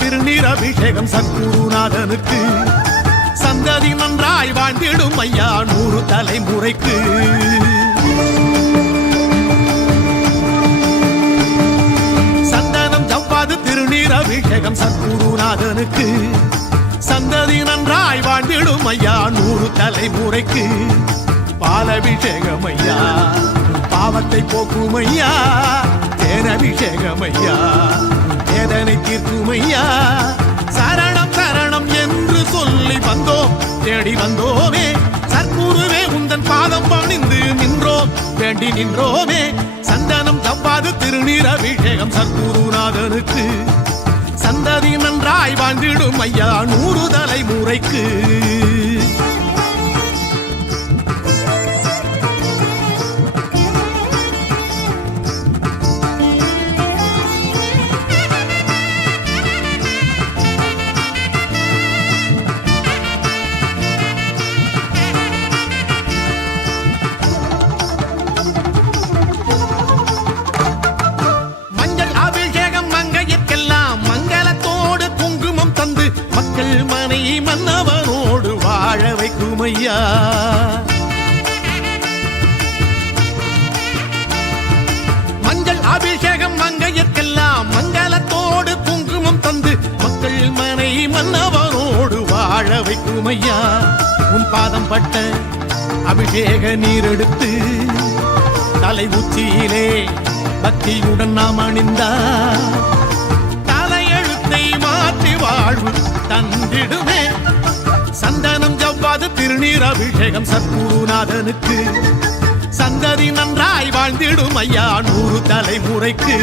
திருநீர் அபிஷேகம் சத்குருநாதனுக்கு சந்ததி நன்றாய் வாழ்ந்திடும் ஐயா 100 தலைமுறைக்கு. சந்தனம் ஜவ்வாது திருநீர் அபிஷேகம் சத்குருநாதனுக்கு சந்ததி நன்றாய் வாழ்ந்திடும் ஐயா 100 தலைமுறைக்கு. பாலபிஷேகம் ஐயா பாவத்தை போக்கும் ஐயா, தேனபிஷேகம் ஐயா வேதனை தீர்க்கும் ஐயா. சரணம் சரணம் என்று சொல்லி வந்தோம், தேடி வந்தோமே சத்குருவே உந்தன் பாதம் பணிந்து நின்றோம், வேண்டி நின்றோமே. சந்தனம் ஜவ்வாது திருநீர் அபிஷேகம் சத்குருநாதனுக்கு சந்ததி நன்றாய் வாழ்ந்திடும் ஐயா 100 தலைமுறைக்கு. மன்னவனோடு வாழ வைக்கும் ஐயா. மஞ்சள் அபிஷேகம் மங்கையர்க்கெல்லாம் மங்களத்தோடு குங்குமம் தந்து மக்கள் மனை மன்னவனோடு வாழ வைக்கும் ஐயா. உன் பாதம் பட்ட அபிஷேக நீர் எடுத்து தலை உச்சியிலே பக்தியுடன் நாம் அணிந்தார் தலையெழுத்தை மாற்றி வாழ்வு தந்திடுமே. சந்தனம் ஜவ்வாது திருநீர் அபிஷேகம் சத்குருநாதனுக்கு சந்ததி நன்றாய் வாழ்ந்திடும் ஐயா 100 தலைமுறைக்கு.